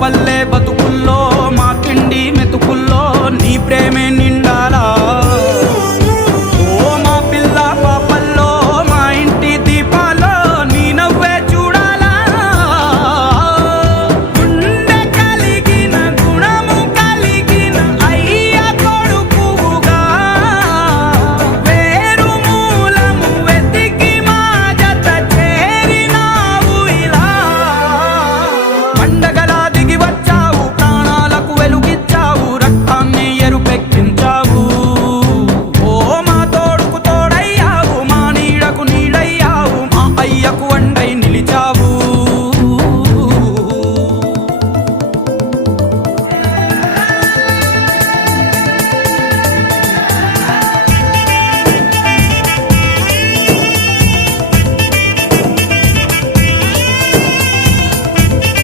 పల్లె బతుకుల్లో మా తిండి మెతుకుల్లో నీ ప్రేమే నిండాలా. ఓ మా పిల్ల పాపల్లో మా ఇంటి దీపాల్లో నీ నవ్వే చూడాలా. గుండె కలిగిన గుణము కలిగిన అయ్య కొడుకుగా వేరు మూలము వెతికి మా జత చేరినావు ఇలా. పండగ